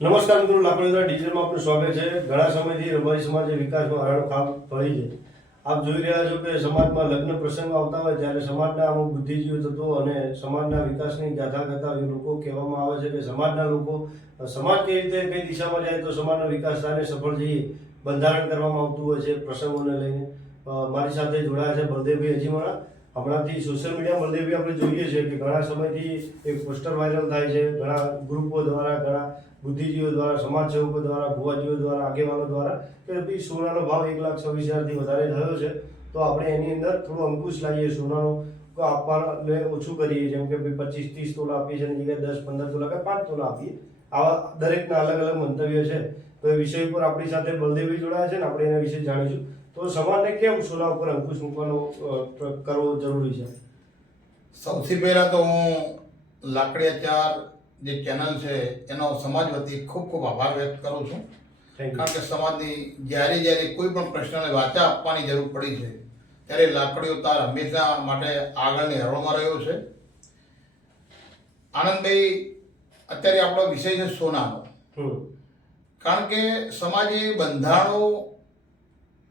નમસ્કાર મિત્રો લાકડીના ડિજિટલમાં આપનું સ્વાગત છે. ઘણા સમયથી રબારી સમાજે વિકાસમાં હરાણો ખાપ ફળી છે. આપ જોઈ રહ્યા છો કે સમાજમાં લગ્ન પ્રસંગો આવતા હોય ત્યારે સમાજના અમુક બુદ્ધિજીવી તત્વો અને સમાજના વિકાસની ગાથા કરતા એ લોકો કહેવામાં આવે છે કે સમાજના લોકો, સમાજ કઈ રીતે કઈ દિશામાં જાય તો સમાજનો વિકાસ થાય સફળ જઈએ, બંધારણ કરવામાં આવતું હોય છે પ્રસંગોને લઈને. મારી સાથે જોડાયા છે બળદેવભાઈ અજીમાણા હમણાંથી સોશિયલ મીડિયા બળદેવભાઈ આપણે જોઈએ છે કે ઘણા સમયથી એક પોસ્ટર વાયરલ થાય છે, ઘણા ગ્રુપો દ્વારા, ઘણા બુદ્ધિજીવીઓ દ્વારા, સમાજસેવકો દ્વારા, ભુવાજીઓ દ્વારા, આગેવાનો દ્વારા કે ભાઈ સોનાનો ભાવ એક લાખ છવ્વીસ હજારથી વધારે થયો છે. તો આપણે એની અંદર થોડો અંકુશ લાવીએ સોનાનો આપવાને ઓછું કરીએ, જેમ કે ભાઈ પચીસ ત્રીસ તોલા આપીએ છીએ જગ્યાએ દસ, પંદર તોલા કે પાંચ તોલા આપીએ. આવા દરેકના અલગ અલગ મંતવ્ય છે. તો એ વિષય ઉપર આપણી સાથે બળદેવી જોડાયા છે ને આપણે એના વિશે જાણીશું. તો સમાજને કેમ સોના ઉપર અંકુશ મૂકવાનો કરવો જરૂરી છે? સૌથી પહેલા તો હું લાકડી ચાર જે ચેનલ છે એનો સમાજ વતી ખૂબ ખૂબ આભાર વ્યક્ત કરું છું. કારણ કે સમાજની જ્યારે જ્યારે કોઈ પણ પ્રશ્નને વાચા આપવાની જરૂર પડી છે ત્યારે લાકડીઓ તાર હંમેશા માટે આગળની હરોળમાં રહ્યો છે. આનંદભાઈ અત્યારે આપણો વિષય છે સોનાનો. કારણ કે સમાજે બંધારણો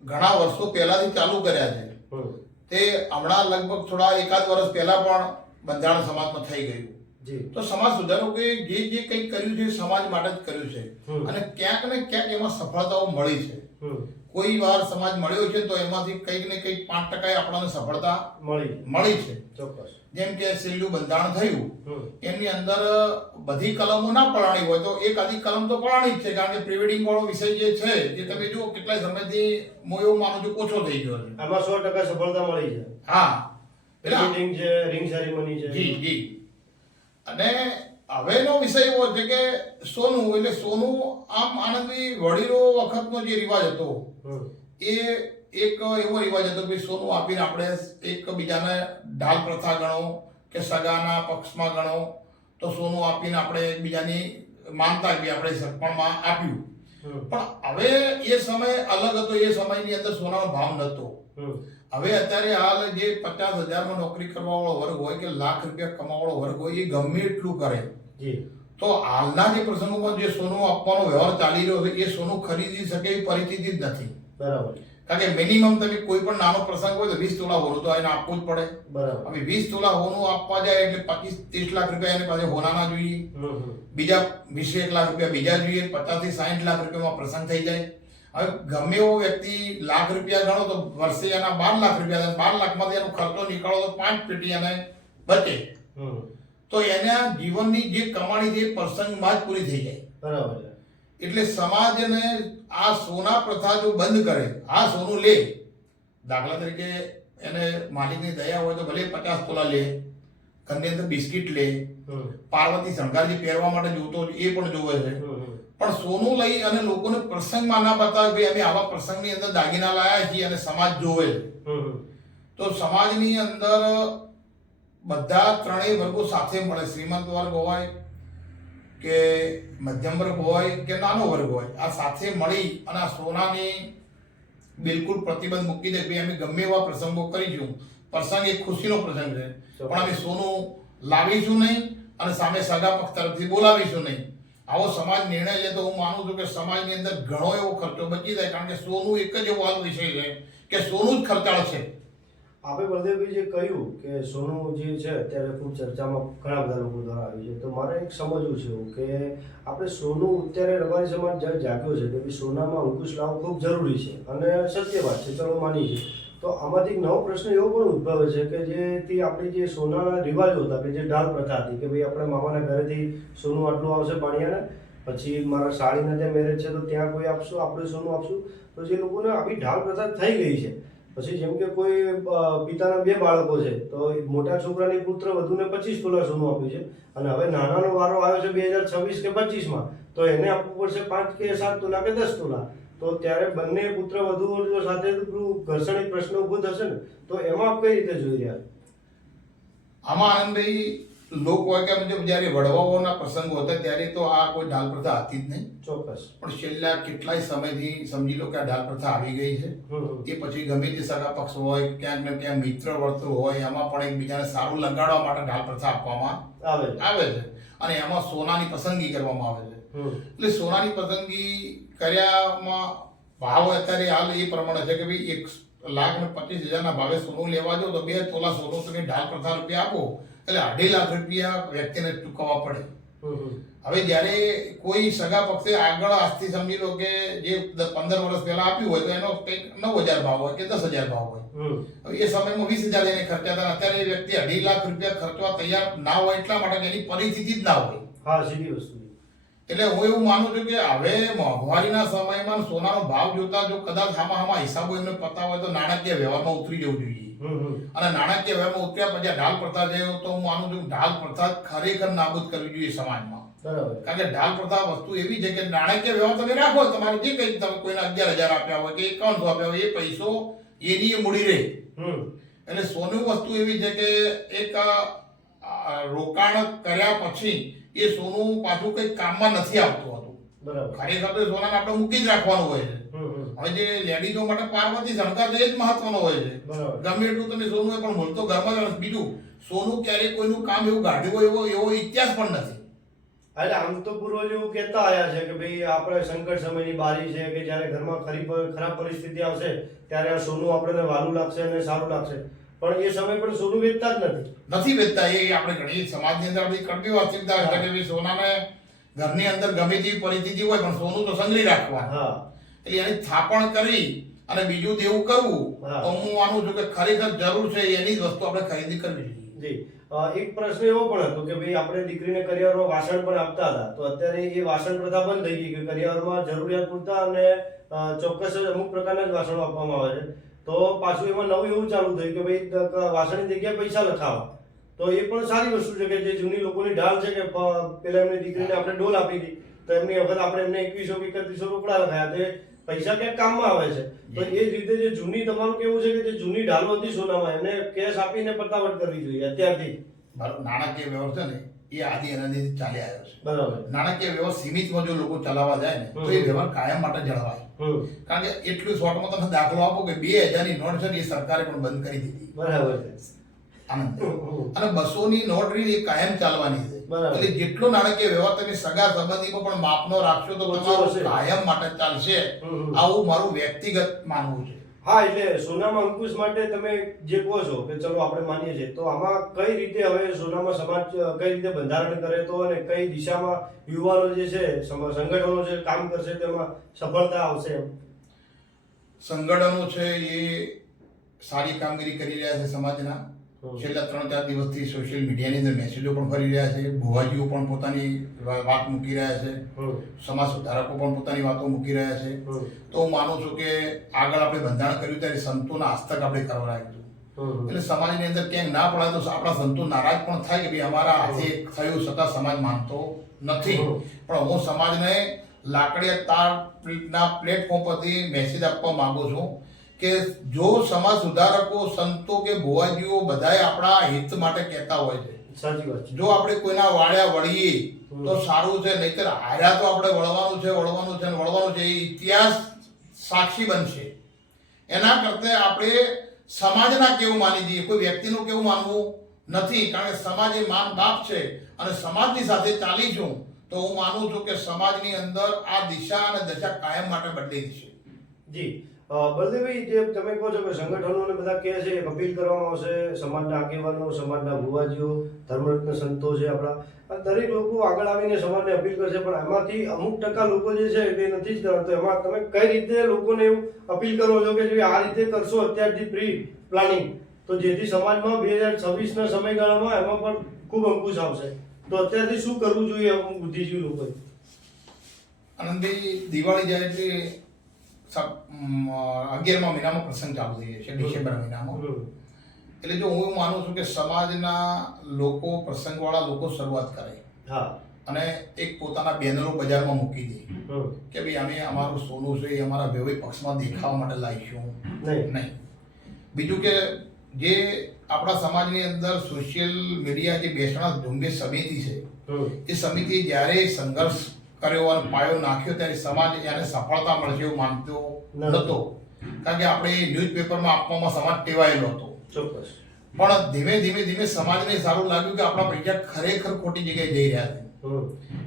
ઘણા વર્ષો પહેલાથી ચાલુ કર્યા છે. તે હમણાં લગભગ થોડા એકાદ વર્ષ પહેલા પણ બંધારણ સમાજમાં થઈ ગયું. તો સમાજ સુધારકોએ જે જે કંઈક કર્યું છે સમાજ માટે જ કર્યું છે. અને ક્યાંક ને ક્યાંક એમાં સફળતાઓ મળી છે. કોઈ વાર સમાજ મળ્યો છે તો એમાંથી કંઈક ને કંઈક પાંચ ટકા આપણને સફળતા મળી મળી છે. ચોક્કસ. જેમ કે છેલ્લું બંધારણ થયું એમની અંદર બધી કલમો ના પલાણી હોય તો એક આધી કલમ તો પલાણી જ છે કારણ કે પ્રિવેડિંગ વાળો વિષય જે છે એ તમે જુઓ કેટલાય સમયથી હું એવું માનું છું ઓછો થઈ ગયો છે. આમાં સો ટકા સફળતા મળી છે. હા. પ્રિવેડિંગ છે રિંગ સેરેમની છે. જી જી. અને હવેનો વિષય એવો છે કે સોનું એટલે સોનું આમ આનંદભાઈ વડીલો વખતનો જે રિવાજ હતો એ એક એવો રિવાજ હતો કે સોનું આપીને આપણે એકબીજાને ઢાલ પ્રથા ગણો કે સગાના પક્ષમાં ગણો તો સોનું આપીને આપણે એકબીજાની માનતા કે આપણે સરપણમાં આપ્યું. પણ હવે એ સમય અલગ હતો એ સમયની અંદર સોનાનો ભાવ નહોતો. હવે અત્યારે હાલ જે પચાસ હજારમાં નોકરી કરવાવાળો વર્ગ હોય કે લાખ રૂપિયા કમાવાળો વર્ગ હોય એ ગમે એટલું કરે. તો હાલના જે પ્રસંગોમાં જે સોનું આપવાનો વ્યવહાર ચાલી રહ્યો છે એ સોનું ખરીદી શકે એવી પરિસ્થિતિ જ નથી. બરાબર. કારણ કે મિનિમમ તમે કોઈ પણ નાનો પ્રસંગ હોય તો વીસ તોલા હોનું તો એને આપવું જ પડે. બરાબર. હવે વીસ તોલા હોનું આપવા જાય એટલે પચીસ ત્રીસ લાખ રૂપિયા એને પાસે હોનાના જોઈએ. બીજા વીસ એક લાખ રૂપિયા બીજા જોઈએ પચાસથી સાઠ લાખ રૂપિયામાં પ્રસંગ થઈ જાય. હવે ગમે એવો વ્યક્તિ લાખ રૂપિયા ગણો તો વર્ષે એના બાર લાખ રૂપિયા બાર બાર લાખમાંથી એનો ખર્ચો નીકળો તો પાંચ પેટી એને બચે તો એના જીવનની જે કમાણી છે એ પ્રસંગમાં જ પૂરી થઈ જાય. બરાબર એટલે સમાજને આ સોના પ્રથા જો બંધ કરે આ સોનું લે દાખલા તરીકે એને માલિકની દયા હોય તો ભલે પચાસ તોલા લે ઘરની અંદર બિસ્કિટ લે પાર્વતી શણગાર જે પહેરવા માટે જોતો એ પણ જોવે છે. પણ સોનું લઈ અને લોકોને પ્રસંગમાં ના બતાવે ભાઈ અમે આવા પ્રસંગની અંદર દાગીના લાયા છીએ અને સમાજ જોવે. તો સમાજની અંદર બધા ત્રણેય વર્ગો સાથે મળે. શ્રીમંત વર્ગ હોય કે મધ્યમ વર્ગ હોય કે નાનો વર્ગ હોય આ સાથે મળી અને આ સોનાની બિલકુલ પ્રતિબંધ મૂકી દે. ભાઈ અમે ગમે એવા પ્રસંગો કરીશું પ્રસંગ એ ખુશીનો પ્રસંગ છે. પણ અમે સોનું લાવીશું નહીં અને સામે સગા પક્ષ તરફથી બોલાવીશું નહીં. આવો સમાજ નિર્ણય લે તો હું માનું છું કે સમાજની અંદર ઘણો એવો ખર્ચો બચી જાય. કારણ કે સોનું એક જ એવો હાલ વિષય છે કે સોનું જ ખર્ચાળ છે. આપણે બળદેવભાઈ જે કહ્યું કે સોનું જે છે અત્યારે ખૂબ ચર્ચામાં ઘણા બધા લોકો દ્વારા આવ્યું છે, તો મારે એક સમજવું છે કે આપણે સોનું અત્યારે રબારી સમાજ જ્યારે જાગ્યો છે કે સોનામાં અંકુશ લાવવો ખૂબ જરૂરી છે અને સત્ય વાત છે, ચલો માની છે તો આમાંથી નવો પ્રશ્ન એવો પણ ઉદ્ભવે છે કે જેથી આપણી જે સોનાના રિવાજો હતા કે જે ઢાલ પ્રથા હતી કે ભાઈ આપણે મામાના ઘરેથી સોનું આટલું આવશે પાણીયાને, પછી મારા સાડીના ત્યાં મેરેજ છે તો ત્યાં કોઈ આપશું, આપણે સોનું આપશું? તો જે લોકોને આવી ઢાલ પ્રથા થઈ ગઈ છે પછી જેમ કે કોઈ પિતાના બે બાળકો છે, તો મોટા છોકરાની પુત્ર વધુને પચીસ તોલા સોનું આપ્યું છે. અને હવે નાનાનો વારો આવ્યો છે બે હજાર છવ્વીસ કે પચીસમાં, તો એને આપવું પડશે પાંચ કે સાત તોલા કે દસ તોલા તો ત્યારે બંને પુત્ર વધુ સાથે ઘર્ષણિક પ્રશ્ન ઊભો થશે ને, તો એમાં કઈ રીતે જોઈ રહ્યા આમાં આનંદભાઈ લોક વાક્ય મુજબ જ્યારે વડવાઓના પ્રસંગો હતા ત્યારે તો આ કોઈ ઢાલ પ્રથા હતી જ નહીં. ચોક્કસ. પણ છેલ્લા કેટલાય સમયથી સમજી લો કે આ ઢાલ પ્રથા આવી ગઈ છે. એ પછી ગમે તે સગા પક્ષ હોય ક્યાંક ને ક્યાંક મિત્ર વર્તુળ હોય એમાં પણ એકબીજાને સારું લગાડવા માટે ઢાલ પ્રથા આપવામાં આવે છે. આવે છે. અને એમાં સોનાની પસંદગી કરવામાં આવે છે. એટલે સોનાની પસંદગી કર્યામાં ભાવ અત્યારે હાલ એ પ્રમાણે છે કે ભાઈ એક લાખ ને પચીસ હજારના ભાવે સોનું લેવા જાઓ તો બે તોલા સોનું તમે ઢાલ પ્રથા રૂપિયા આપો. એટલે અઢી લાખ રૂપિયા વ્યક્તિને ચૂકવવા પડે. હવે જ્યારે કોઈ સગા પક્ષે આગળ આજથી સમજી લો કે જે પંદર વર્ષ પહેલા આપ્યું હોય તો એનો કંઈક નવ હજાર ભાવ હોય કે દસ હજાર ભાવ હોય. હવે એ સમયમાં વીસ હજાર એને ખર્ચ્યા હતા અત્યારે એ વ્યક્તિ અઢી લાખ રૂપિયા ખર્ચવા તૈયાર ના હોય એટલા માટે એની પરિસ્થિતિ જ ના હોય. હા સીધી વસ્તુ. એટલે હું એવું માનું છું કે હવે મોંઘવારીના સમયમાં સોનાનો ભાવ જોતા જો કદાચ હામાં હામાં હિસાબો એમને પતા હોય તો નાણાકીય વ્યવહારમાં ઉતરી જવું જોઈએ. અને નાણાકીય વ્યવહારમાં ઉતર્યા પછી ઢાલ પ્રથા છે તો હું માનું છું ઢાલ પ્રથા ખરેખર નાબૂદ કરવી જોઈએ સમાજમાં. કારણ કે ઢાલ પ્રથા વસ્તુ એવી છે કે નાણાકીય વ્યવહાર તમે રાખો તમારે જે કંઈ તમે કોઈને અગિયાર હજાર આપ્યા હોય કે એકાવનસો આપ્યા હોય એ પૈસો એની એ મૂડી રહે. એટલે સોનું વસ્તુ એવી છે કે એક રોકાણ કર્યા પછી એ સોનું પાછું કંઈ કામમાં નથી આવતું હતું. બરાબર. ખરેખર તો સોનાને આપણે મૂકી જ રાખવાનું હોય છે. હવે જે લેડીઝો માટે પાર્વતી શણગાર છે એ જ મહત્વનો હોય છે. બરાબર. ગમે એટલું તમે સોનું હોય પણ મૂળ તો ઘરમાં જ. બીજું સોનું ક્યારેય કોઈનું કામ એવું ગાઢ્યું હોય એવો એવો ઇતિહાસ પણ નથી. એટલે આમ તો પૂર્વજો એવું કહેતા આવ્યા છે કે ભાઈ આપણે સંકટ સમયની બારી છે કે જ્યારે ઘરમાં ખરી ખરાબ પરિસ્થિતિ આવશે ત્યારે આ સોનું આપણને વાલું લાગશે અને સારું લાગશે. પણ એ સમય પણ સોનું વેચતા જ નથી. નથી વેચતા એ આપણે ઘણી સમાજની અંદર આપણી કડવી વાસ્તવિકતા છે કે ભાઈ સોનાને ઘરની અંદર ગમે તેવી પરિસ્થિતિ હોય પણ સોનું તો સંગ્રહી રાખવા હા. એટલે એની થાપણ કરી અને બીજું દેવું કરવું. તો હું માનું છું કે ખરેખર જરૂર છે એની જ વસ્તુ આપણે ખરીદી કરવી જોઈએ. જી. એક પ્રશ્ન એવો પણ હતો કે ભાઈ આપણે દીકરીને કરિયરમાં વાસણ પણ આપતા હતા તો અત્યારે એ વાસણ પ્રથા બંધ થઈ ગઈ કે કરિયરમાં જરૂરિયાત પૂરતા અને ચોક્કસ અમુક પ્રકારના જ વાસણો આપવામાં આવે છે. તો પાછું એમાં નવું એવું ચાલુ થયું કે ભાઈ વાસણની જગ્યાએ પૈસા લખાવા. તો એ પણ સારી વસ્તુ છે કે જે જૂની લોકોની ઢાલ છે કે પેલા એમની દીકરીને આપણે ડોલ આપી હતી તો એમની વખત આપણે એમને એકવીસો કે એકત્રીસો રોકડા લખાયા. તો પૈસા ક્યાંક કામમાં આવે છે. તો એ જ રીતે જે જૂની તમારું કેવું છે કે જે જૂની ઢાલો હતી સોનામાં, એમને કેશ આપીને પતાવટ કરવી જોઈએ અત્યારથી. નાણાકીય વ્યવહાર છે ને એ આદિ અનાદિથી ચાલી આવ્યો છે. બરાબર. નાણાકીય વ્યવહાર સીમિતમાં જો લોકો ચલાવવા જાય ને તો એ વ્યવહાર કાયમ માટે જળવાય. કારણ કે એટલું શોર્ટમાં તમે દાખલો આપો કે બે હજારની નોટ છે એ સરકારે પણ બંધ કરી દીધી. બરાબર છે. આનંદ. અને બસોની નોટ રહી એ કાયમ ચાલવાની છે. એટલે જેટલો નાણાકીય વ્યવહાર તમે સગા સંબંધીમાં પણ માપનો રાખશો તો તમારો કાયમ માટે ચાલશે. આવું મારું વ્યક્તિગત માનવું છે. હા, એટલે સોનામાં અંકુશ માટે તમે જે કહો છો કે ચલો આપણે માનીએ છીએ, તો આમાં કઈ રીતે હવે સોનામાં સમાજ કઈ રીતે બંધારણ કરે તો અને કઈ દિશામાં યુવાનો જે છે સંગઠનો જે કામ કરશે તેમાં સફળતા આવશે સંગઠનો છે એ સારી કામગીરી કરી રહ્યા છે સમાજના. છેલ્લા ત્રણ ચાર દિવસથી સોશિયલ મીડિયાની અંદર મેસેજો પણ ફરી રહ્યા છે. ભુવાજીઓ પણ પોતાની વાત મૂકી રહ્યા છે. સમાજ સુધારકો પણ પોતાની વાતો મૂકી રહ્યા છે. તો હું માનું છું કે આગળ આપણે બંધારણ કર્યું ત્યારે સંતોના હસ્તક આપણે કરવા રાખ્યું એટલે સમાજની અંદર ક્યાંક ના પડાય તો આપણા સંતો નારાજ પણ થાય કે ભાઈ અમારા હાથે થયું છતાં સમાજ માનતો નથી. પણ હું સમાજને લાકડીયા તાર ના પ્લેટફોર્મ પરથી મેસેજ આપવા માંગુ છું કે જો સમાજ સુધારકો સંતો કે ભુવાજીઓ બધાય આપણા હિત માટે કહેતા હોય છે. સાચી વાત જો આપણે કોઈના વાળ્યા વળીએ તો સારું છે નહીતર હાર્યા તો આપણે વળવાનું છે વળવાનું છે ને વળવાનું છે એ ઇતિહાસ સાક્ષી બનશે. એના કરતા આપણે સમાજના કેવું માની જઈએ? કોઈ વ્યક્તિનું કેવું માનવું નથી? કારણ કે સમાજ એ માન બાપ છે અને સમાજની સાથે ચાલી છું તો હું માનું છું કે સમાજની અંદર આ દિશા અને દશા કાયમ માટે બદલી છે. જી. અ, બલદેવભાઈ જે તમે કહો છો કે સંગઠનોને બધા કહે છે અપીલ કરવામાં આવશે સમાજના આગેવાનો સમાજના ભુવાજીઓ ધર્મરત્ન સંતો છે આપણા. દરેક લોકો આગળ આવીને સમાજને અપીલ કરશે પણ એમાંથી અમુક ટકા લોકો જે છે તે નથી જ કરતા. એમાં તમે કઈ રીતે લોકોને એવું અપીલ કરો છો કે આ રીતે કરશો અત્યારથી પ્રી પ્લાનિંગ તો જેથી સમાજમાં બે હજાર છવ્વીસના સમયગાળામાં એમાં પણ ખૂબ અંકુશ આવશે. તો અત્યારથી શું કરવું જોઈએ અમુક બુદ્ધિજીવી લોકોએ? આનંદી દિવાળી જાય અગિયારમા મહિનામાં પ્રસંગ ચાલુ થઈ જશે ડિસેમ્બર મહિનામાં. એટલે જો હું માનું છું કે સમાજના લોકો પ્રસંગવાળા લોકો શરૂઆત કરે. હા. અને એક પોતાના બેનરો બજારમાં મૂકી દે. કે ભાઈ અમે અમારું સોનું છે એ અમારા વ્યવહાર પક્ષમાં દેખાવા માટે લાવીશું. નહીં. નહીં. બીજું કે જે આપણા સમાજની અંદર સોશિયલ મીડિયા જે બેસણા ઝુંબેશ સમિતિ છે એ સમિતિ જ્યારે સંઘર્ષ કર્યો અને પાયો નાખ્યો ત્યારે સમાજ એને સફળતા મળશે એવું માનતો નહોતો. કારણ કે આપણે ન્યૂઝપેપરમાં આપવામાં સમાજ ટેવાયેલો હતો. પણ ધીમે ધીમે ધીમે સમાજને સારું લાગ્યું કે આપણા પૈસા ખરેખર ખોટી જગ્યાએ જઈ રહ્યા છે.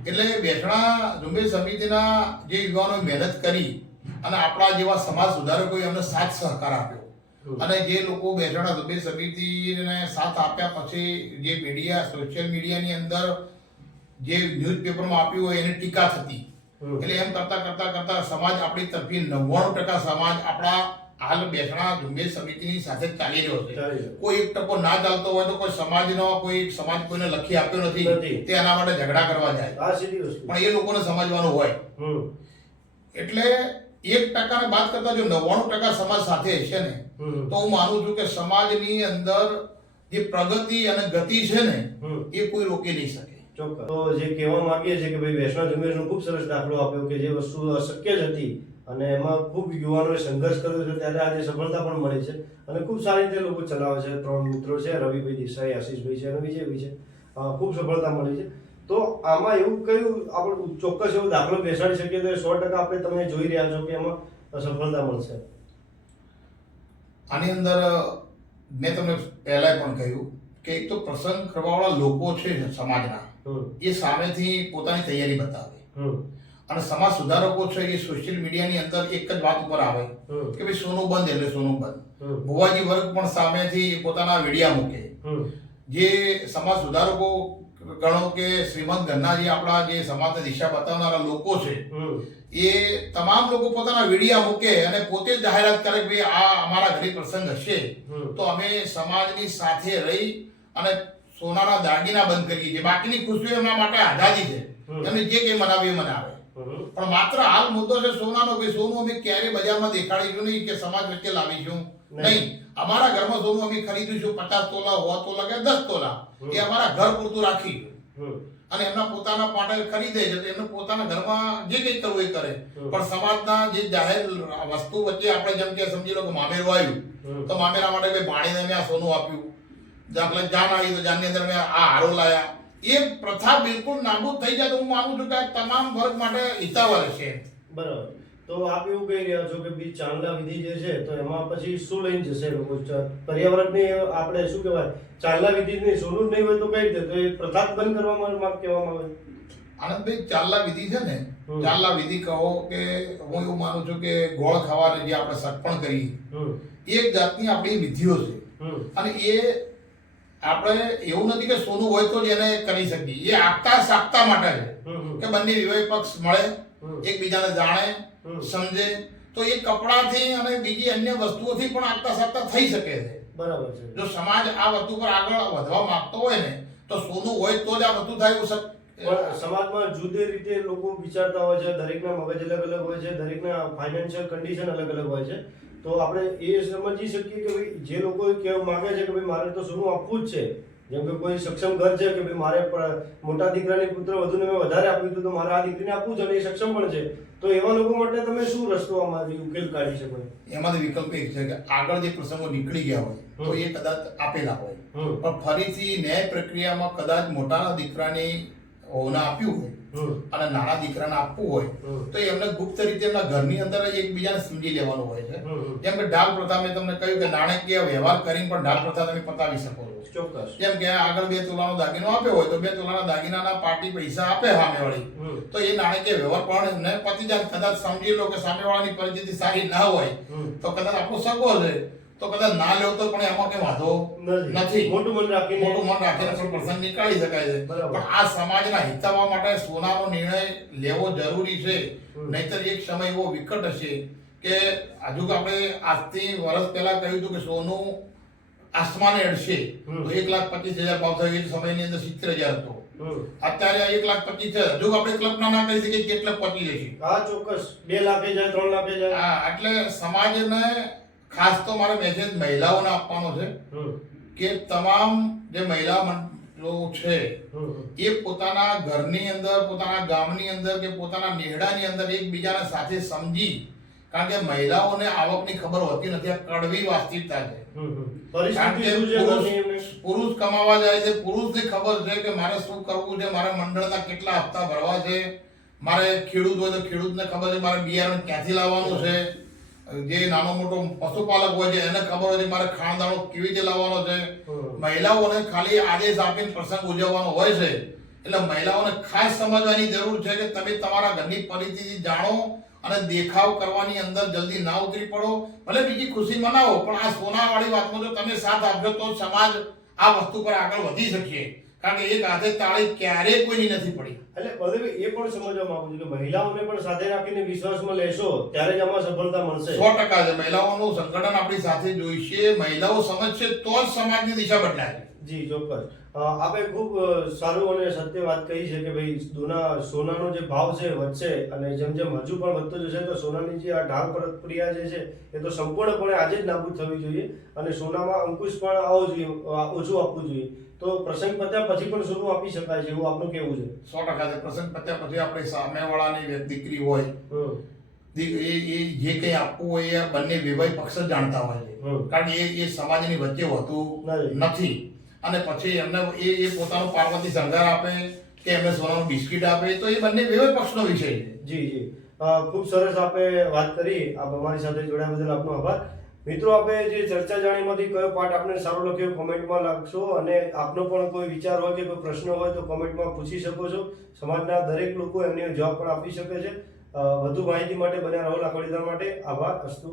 એટલે બેઠણા ઝુંબેશ સમિતિના જે યુવાનો મહેનત કરી અને આપણા જેવા સમાજ સુધારકોએ અમને સાથ સહકાર આપ્યો. અને જે લોકો બેઠણા ઝુંબેશ સમિતિને સાથ આપ્યા પછી જે મીડિયા સોશિયલ મીડિયાની અંદર જે ન્યૂઝપેપરમાં આપ્યું હોય એની ટીકા થતી. એટલે એમ કરતા કરતા કરતા સમાજ આપણી તરફી નવ્વાણું ટકા સમાજ આપણા હાલ બેસણા ઝુંબેશ સમિતિની સાથે ચાલી રહ્યો છે. કોઈ એક ટકો ના ચાલતો હોય તો કોઈ સમાજનો કોઈ સમાજ કોઈને લખી આપ્યો નથી. તે એના માટે ઝઘડા કરવા જાય. પણ એ લોકોને સમજવાનું હોય. એટલે એક ટકાને બાદ કરતા જો નવ્વાણું ટકા સમાજ સાથે છે ને તો હું માનું છું કે સમાજની અંદર જે પ્રગતિ અને ગતિ છે ને એ કોઈ રોકી નહીં શકે. ચોક્કસ. તો જે કહેવા માંગીએ છીએ કે ભાઈ વૈષ્ણવ ઝુંબેશનો ખૂબ સરસ દાખલો આપ્યો કે જે વસ્તુ અશક્ય જ હતી અને એમાં ખૂબ યુવાનોએ સંઘર્ષ કર્યો છે, ત્યારે આજે સફળતા પણ મળી છે અને ખૂબ સારી રીતે લોકો ચલાવે છે. ત્રણ મિત્રો છે, રવિભાઈ દેસાઈ, આશીષભાઈ છે અને વિજયભાઈ છે. ખૂબ સફળતા મળી છે. તો આમાં એવું કયું આપણે ચોક્કસ એવો દાખલો બેસાડી શકીએ તો સો ટકા આપણે તમે જોઈ રહ્યા છો કે એમાં સફળતા મળશે. આની અંદર મેં તમને પહેલાં પણ કહ્યું કે એક તો પ્રસંગ કરવાવાળા લોકો છે સમાજના. એ સામેથી પોતાની તૈયારી બતાવે. અને સમાજ સુધારકો છે એ સોશિયલ મીડિયાની અંદર એક જ વાત ઉપર આવે કે ભાઈ સોનું બંધ એટલે સોનું બંધ. ભુવાજી વર્ગ પણ સામેથી પોતાના વિડિયા મૂકે. જે સમાજ સુધારકો ગણો કે શ્રીમંત ઘરના જે આપણા જે સમાજને દિશા બતાવનારા લોકો છે એ તમામ લોકો પોતાના વિડિયા મૂકે અને પોતે જાહેરાત કરે કે ભાઈ આ અમારા ઘરે પ્રસંગ હશે. તો અમે સમાજની સાથે રહી અને સોનાના દાગીના બંધ કરીએ છીએ બાકીની ખુશીઓ એમના માટે આઝાદી છે. એમને જે કંઈ મનાવી એ મનાવે. પણ માત્ર હાલ મુદ્દો છે સોનાનો કે સોનું અમે ક્યારે બજારમાં દેખાડીશું નહીં કે સમાજ વચ્ચે લાવીશું નહીં. અમારા ઘરમાં સોનું અમે ખરીદીશું પચાસ તોલા સો તોલા કે દસ તોલા. એ અમારા ઘર પૂરતું રાખી. અને એમના પોતાના માટે ખરીદે છે તો એમને પોતાના ઘરમાં જે કંઈ કરવું એ કરે. પણ સમાજના જે જાહેર વસ્તુ વચ્ચે આપણે જેમ કે સમજી લો કે મામેરું આવ્યું તો મામેરા માટે ભાઈ ભાણીને મેં આ સોનું આપ્યું. દાખલા જાન આવી તો જાનની અંદર મેં આ હારો લાયા. એ પ્રથા બિલકુલ નાબૂદ થઈ જાય તો હું માનું છું કે આ તમામ વર્ગ માટે હિતાવહ છે બરાબર. તો આપ એવું કહી રહ્યા છો કે બી ચાંદલા વિધિ જે છે તો એમાં પછી શું લઈને જશે લોકો? પર્યાવરણ પર્યાવરણની આપણે શું કહેવાય? ચાંદલા વિધિ નહીં સોનું નહીં હોય તો કઈ રીતે? તો એ પ્રથા બંધ કરવામાં માંગ કહેવામાં આવે. આનંદભાઈ ચાલ્લા વિધિ છે ને હમ. વિધિ કહો કે હું એવું માનું છું કે ગોળ ખાવાની જે આપણે સર્પણ કરી એ એક જાતની આપણી વિધિઓ છે. અને એ આપણે એવું નથી કે સોનું હોય તો જ એને કરી શકીએ. એ આપતા સાપતા માટે છે કે બંને વિવેક પક્ષ મળે એકબીજાને જાણે સમજે. તો એ કપડાથી અને બીજી અન્ય વસ્તુઓથી પણ આગતા સાપતા થઈ શકે છે. બરાબર છે. જો સમાજ આ વસ્તુ પર આગળ વધવા માંગતો હોય ને તો સોનું હોય તો જ આ વસ્તુ થાય એવું શક- પણ સમાજમાં જુદી રીતે લોકો વિચારતા હોય છે દરેકના મગજ અલગ અલગ હોય છે દરેકના ફાઇનાન્શિયલ કન્ડિશન અલગ અલગ હોય છે. તો આપણે એ સમજી શકીએ કે ભાઈ જે લોકો કહેવા માગે છે કે ભાઈ મારે તો સોનું આપવું જ છે. જેમ કે કોઈ સક્ષમ ઘર છે કે ભાઈ મારે મોટા દીકરાની પુત્ર વધુને મેં વધારે આપ્યું હતું તો મારે આ દીકરીને આપવું છે અને એ સક્ષમ પણ છે. તો એવા લોકો માટે તમે શું રસ્તો આમાંથી ઉકેલ કાઢી શકો? એમાંથી વિકલ્પ એક છે કે આગળ જે પ્રસંગો નીકળી ગયા હોય તો એ કદાચ આપેલા હોય. પણ ફરીથી ન્યાય પ્રક્રિયામાં કદાચ મોટાના દીકરાની હોના આપ્યું હોય અને નાના દીકરાને આપવું હોય તો એમને ગુપ્ત રીતે એમના ઘરની અંદર જ એકબીજાને સમજી લેવાનું હોય છે. જેમ કે ઢાલ પ્રથા મેં તમને કહ્યું કે નાણાકીય વ્યવહાર કરીને પણ ઢાલ પ્રથા તમે પતાવી શકો છો. ચોક્કસ. જેમ કે આગળ બે તોલાનો દાગીનો આપ્યો હોય તો બે તોલાના દાગીનાના પાર્ટી પૈસા આપે સામેવાળી. તો એ નાણાકીય વ્યવહાર પણ એમને પતી જાય કદાચ સમજી લો કે સામેવાળાની પરિસ્થિતિ સારી ના હોય તો કદાચ આપણો સગો છે. તો કદાચ ના લેવો તો પણ એમાં કઈ વાંધો નથી. મોટું મન રાખીને. મોટું મન રાખીને પણ પ્રસંગ નીકાળી શકાય છે. પણ આ સમાજના હિતાવા માટે સોનાનો નિર્ણય લેવો જરૂરી છે. નહીતર એક સમય એવો વિકટ હશે કે હજુ આપણે આજથી વર્ષ પહેલા કહ્યું હતું કે સોનું આસમાને અડશે. તો એક લાખ પચીસ હજાર ભાવ થયો. એ સમયની અંદર સિત્તેર હજાર હતો. અત્યારે એક લાખ પચીસ હજાર. હજુ આપણે કલ્પના ના કરી શકીએ કે કેટલા પચી જશે. હા ચોક્કસ. બે લાખે જાય ત્રણ લાખે જાય. હા એટલે સમાજને ખાસ તો મારે મેસેજ મહિલાઓને આપવાનો છે કે તમામ જે મહિલા મંડળો છે એ પોતાના ઘરની અંદર પોતાના ગામની અંદર કે પોતાના નેહડાની અંદર એકબીજાને સાથે સમજી કારણ કે મહિલાઓને આવકની ખબર હોતી નથી આ કડવી વાસ્તવિકતા છે? પુરુષ કમાવા જાય છે પુરુષને ખબર છે કે મારે શું કરવું છે મારે મંડળના કેટલા હપ્તા ભરવા છે મારે ખેડૂત હોય તો ખેડૂતને ખબર છે મારે બિયારણ ક્યાંથી લાવવાનું છે. જે નાનો મોટો પશુપાલક હોય છે એને ખબર હોય છે મારે ખાણદાણો કેવી રીતે લાવવાનો છે. મહિલાઓને ખાલી આદેશ આપીને પ્રસંગ ઉજવવાનો હોય છે. એટલે મહિલાઓને ખાસ સમજવાની જરૂર છે કે તમે તમારા ઘરની પરિસ્થિતિ જાણો અને દેખાવ કરવાની અંદર જલ્દી ના ઉતરી પડો. ભલે બીજી ખુશી મનાવો પણ આ સોનાવાળી વાતમાં જો તમે સાથ આપજો તો સમાજ આ વસ્તુ પર આગળ વધી શકીએ. કારણ કે એક હાથે તાળી ક્યારેય કોઈની નથી પડી. એટલે બળદેવભાઈ એ પણ સમજવા માંગુ છું કે મહિલાઓને પણ સાથે રાખીને વિશ્વાસમાં લેશો ત્યારે જ આમાં સફળતા મળશે. સો ટકા છે. મહિલાઓનું સંગઠન આપણી સાથે જોઈશે. મહિલાઓ સમજશે તો જ સમાજની દિશા બદલાય જી ચોક્કસ. આપે ખૂબ સારું અને સત્ય વાત કહી છે કે ભાઈ સોના સોનાનો જે ભાવ છે વધશે અને જેમ જેમ હજુ પણ વધતો જશે તો સોનાની જે આ ઢાળ પ્રક્રિયા જે છે એ તો સંપૂર્ણપણે આજે જ નાબૂદ થવી જોઈએ અને સોનામાં અંકુશ પણ આવવો જોઈએ ઓછું આપવું જોઈએ. તો પ્રસંગ પત્યા પછી પણ સોનું આપી શકાય છે એવું આપનું કેવું છે. સો ટકા છે. પ્રસંગ પત્યા પછી આપણે સામેવાળાની દીકરી હોય હમ. દી- એ એ જે કંઈ આપવું હોય એ બંને વિવાહ પક્ષ જ જાણતા હોય છે. કારણ એ એ સમાજની વચ્ચે હોતું નથી. નથી. અને પછી એમને એ એ પોતાનો પાર્વતી શણગાર આપે કે એમને સોનાનું બિસ્કિટ આપે તો એ બંને વિવાહ પક્ષનો વિષય છે. જી જી. ખૂબ સરસ આપે વાત કરી. આપ અમારી સાથે જોડાયા બદલ આપનો આભાર. મિત્રો, આપે જે ચર્ચા જાણીમાંથી કયો પાઠ આપને સારો લખ્યો કોમેન્ટમાં લખશો અને આપનો પણ કોઈ વિચાર હોય કે કોઈ પ્રશ્ન હોય તો કોમેન્ટમાં પૂછી શકો છો. સમાજના દરેક લોકો એમને જવાબ પણ આપી શકે છે. વધુ માહિતી માટે બન્યા રહો લાકડીદાર માટે. આભાર, અસ્તુ.